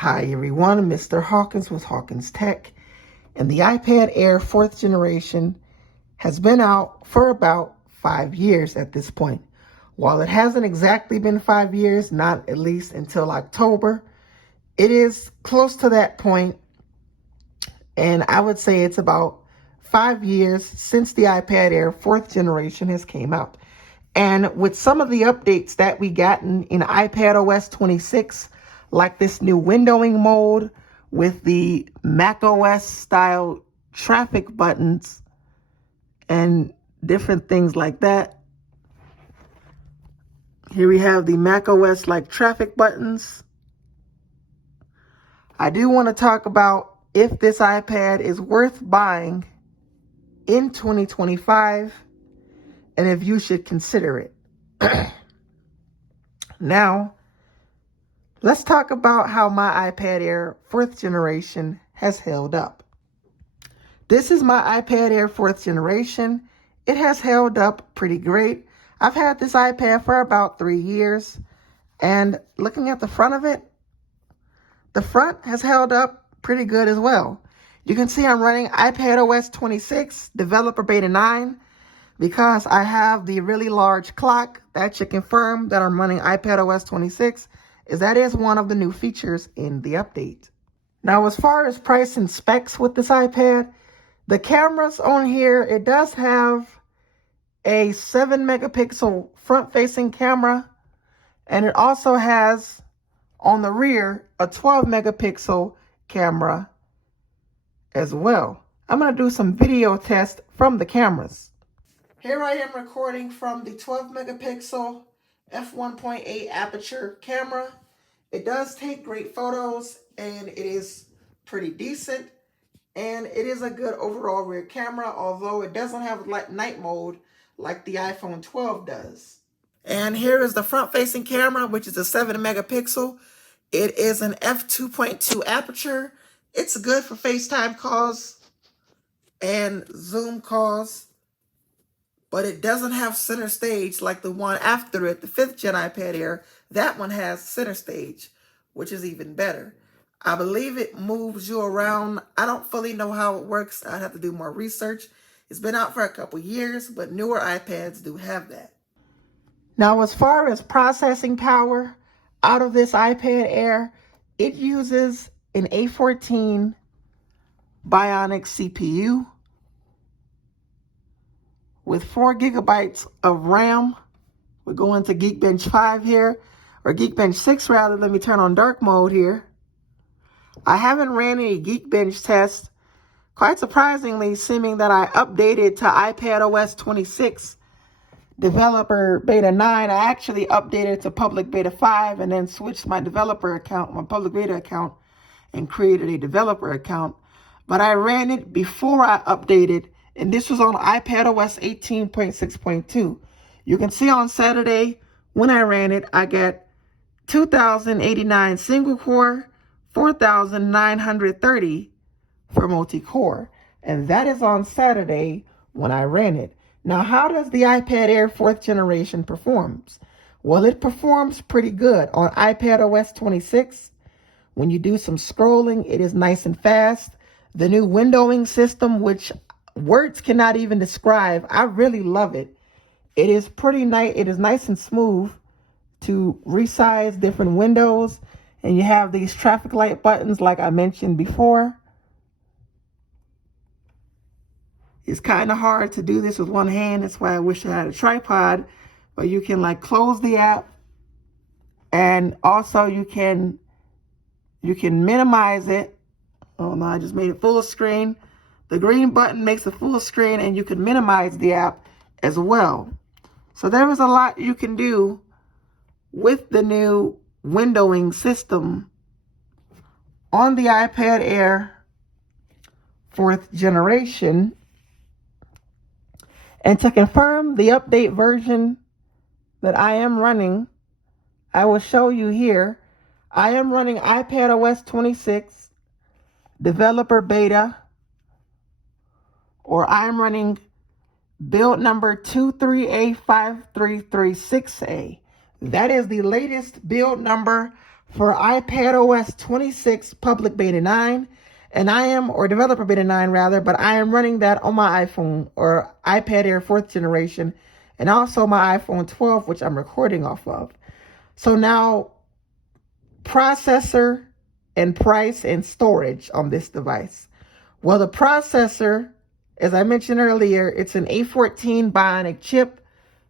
Hi everyone, Mr. Hawkins with Hawkins Tech, and the iPad Air 4th generation has been out for about 5 years at this point. While it hasn't exactly been 5 years, not at least until October, it is close to that point, and I would say it's about 5 years since the iPad Air 4th generation has came out. And with some of the updates that we gotten in iPad OS 26, like this new windowing mode with the Mac OS style traffic buttons and different things like that. Here we have the Mac OS like traffic buttons. I do want to talk about if this iPad is worth buying in 2025 and if you should consider it. Now, let's talk about how my iPad Air 4th generation has held up. This is my iPad Air 4th generation. It has held up pretty great. I've had this iPad for about 3 years, and looking at the front of it, the front has held up pretty good as well. You can see I'm running iPad OS 26, Developer Beta 9, because I have the really large clock. That should confirm that I'm running iPad OS 26, as that is one of the new features in the update. Now, as far as price and specs with this iPad, the cameras on here, it does have a 7 megapixel front-facing camera, and it also has on the rear a 12 megapixel camera as well. I'm going to do some video tests from the cameras. Here I am recording from the 12 megapixel f1.8 aperture camera. It does take great photos and it is pretty decent, and it is a good overall rear camera, although it doesn't have night mode like the iPhone 12 does. And here is the front-facing camera, which is a 7 megapixel. It is an f2.2 aperture. It's good for FaceTime calls and Zoom calls, but it doesn't have center stage like the one after it, the 5th gen iPad Air. That one has center stage, which is even better. I believe it moves you around. I don't fully know how it works. I'd have to do more research. It's been out for a couple years, but newer iPads do have that. Now, as far as processing power out of this iPad Air, it uses an A14 Bionic CPU with 4 gigabytes of RAM. We're going to Geekbench 5 here, or Geekbench 6 rather. Let me turn on dark mode here. I haven't ran any Geekbench tests, quite surprisingly, seeming that I updated to iPad OS 26 Developer Beta 9. I actually updated to Public Beta 5 and then switched my developer account, my Public Beta account, and created a developer account. But I ran it before I updated, and this was on iPad OS 18.6.2. You can see on Saturday when I ran it, I got 2,089 single core, 4,930 for multi-core. And that is on Saturday when I ran it. Now, how does the iPad Air 4th generation performs? Well, it performs pretty good on iPad OS 26. When you do some scrolling, it is nice and fast. The new windowing system, which words cannot even describe, I really love it. It is pretty nice. It is nice and smooth to resize different windows. And you have these traffic light buttons like I mentioned before. It's kind of hard to do this with one hand. That's why I wish I had a tripod. But you can like close the app. And also you can minimize it. Oh no, I just made it full screen. The green button makes it full screen, and you can minimize the app as well. So there is a lot you can do with the new windowing system on the iPad Air 4th generation. And to confirm the update version that I am running, I will show you here. I am running iPad OS 26 Developer Beta, or I'm running build number 23A5336A. That is the latest build number for iPad OS 26 public beta 9, and or developer beta 9 rather, but I am running that on my iPhone or iPad Air 4th generation, and also my iPhone 12, which I'm recording off of. So now, processor and price and storage on this device. Well, the processor, as I mentioned earlier, it's an A14 Bionic chip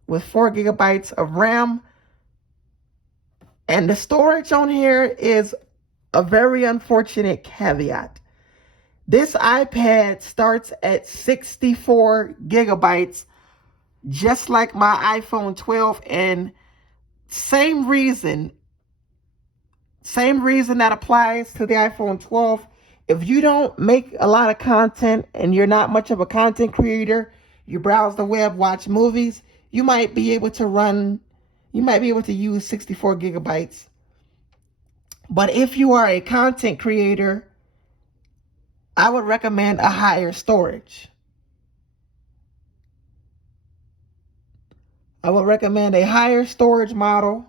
with 4 gigabytes of RAM. And the storage on here is a very unfortunate caveat. This iPad starts at 64 gigabytes, just like my iPhone 12, and same reason that applies to the iPhone 12. If you don't make a lot of content and you're not much of a content creator, you browse the web, watch movies, you might be able to use 64 gigabytes. But if you are a content creator, I would recommend a higher storage. I would recommend a higher storage model.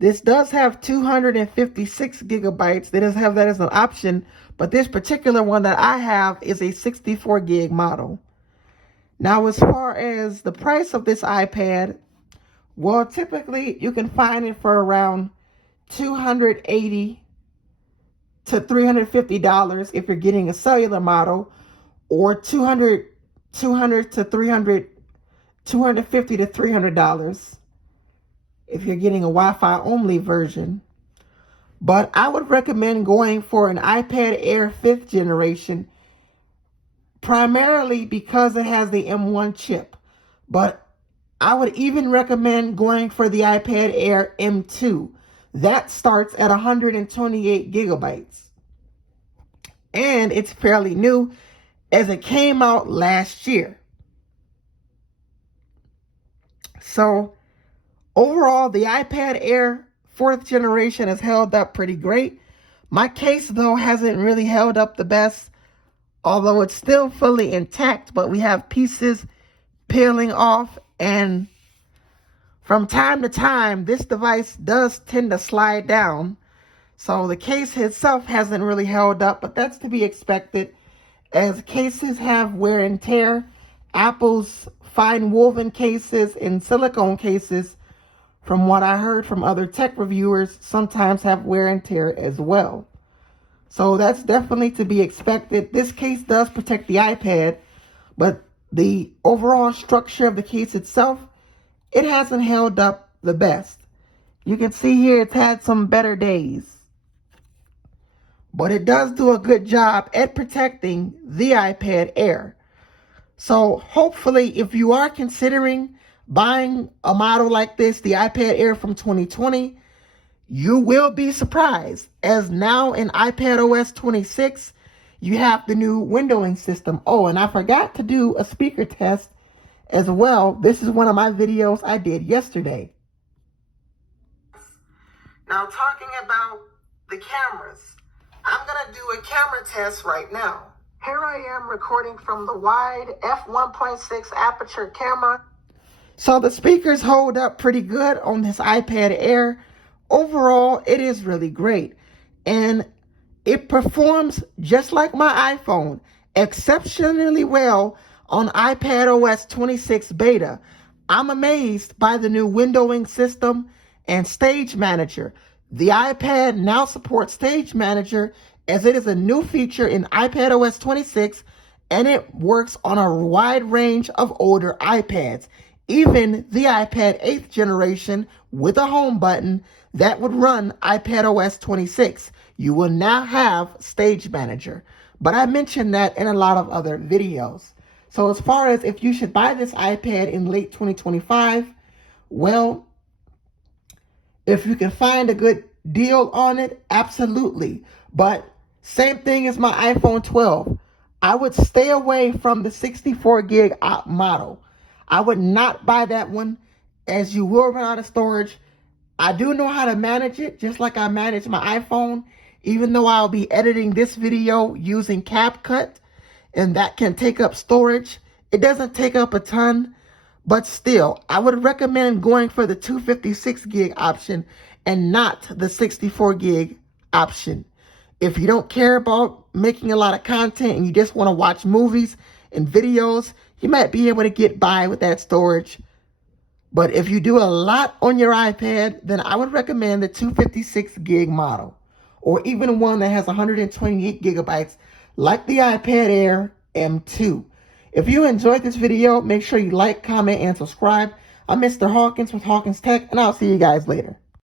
This does have 256 gigabytes. They does have that as an option, but this particular one that I have is a 64 gig model. Now, as far as the price of this iPad, well, typically you can find it for around $280 to $350 if you're getting a cellular model, or $250 to $300 if you're getting a Wi-Fi only version. But I would recommend going for an iPad Air 5th generation, primarily because it has the M1 chip. But I would even recommend going for the iPad Air M2. That starts at 128 gigabytes. And it's fairly new, as it came out last year. So overall, the iPad Air 4th generation has held up pretty great. My case, though, hasn't really held up the best, although it's still fully intact, but we have pieces peeling off, and from time to time, this device does tend to slide down. So the case itself hasn't really held up, but that's to be expected, as cases have wear and tear. Apple's fine woven cases and silicone cases, from what I heard from other tech reviewers, sometimes have wear and tear as well. So that's definitely to be expected. This case does protect the iPad, but the overall structure of the case itself, it hasn't held up the best. You can see here it's had some better days, but it does do a good job at protecting the iPad Air. So hopefully, if you are considering buying a model like this, the iPad Air from 2020, you will be surprised, as now in iPad OS 26, you have the new windowing system. Oh, and I forgot to do a speaker test as well. This is one of my videos I did yesterday. Now, talking about the cameras, I'm going to do a camera test right now. Here I am recording from the wide f1.6 aperture camera. So the speakers hold up pretty good on this iPad Air. Overall, it is really great. And it performs just like my iPhone, exceptionally well on iPad OS 26 beta. I'm amazed by the new windowing system and Stage Manager. The iPad now supports Stage Manager, as it is a new feature in iPad OS 26, and it works on a wide range of older iPads. Even the iPad 8th generation with a home button that would run iPad OS 26. You will now have Stage Manager. But I mentioned that in a lot of other videos. So as far as if you should buy this iPad in late 2025, well, if you can find a good deal on it, absolutely. But same thing as my iPhone 12. I would stay away from the 64 gig model. I would not buy that one, as you will run out of storage. I do know how to manage it, just like I manage my iPhone, even though I'll be editing this video using CapCut, and that can take up storage. It doesn't take up a ton, But still, I would recommend going for the 256 gig option and not the 64 gig option. If you don't care about making a lot of content and you just want to watch movies and videos, you might be able to get by with that storage. But if you do a lot on your iPad, then I would recommend the 256 gig model, or even one that has 128 gigabytes like the iPad Air M2. If you enjoyed this video, make sure you like, comment, and subscribe. I'm Mr. Hawkins with Hawkins Tech, and I'll see you guys later.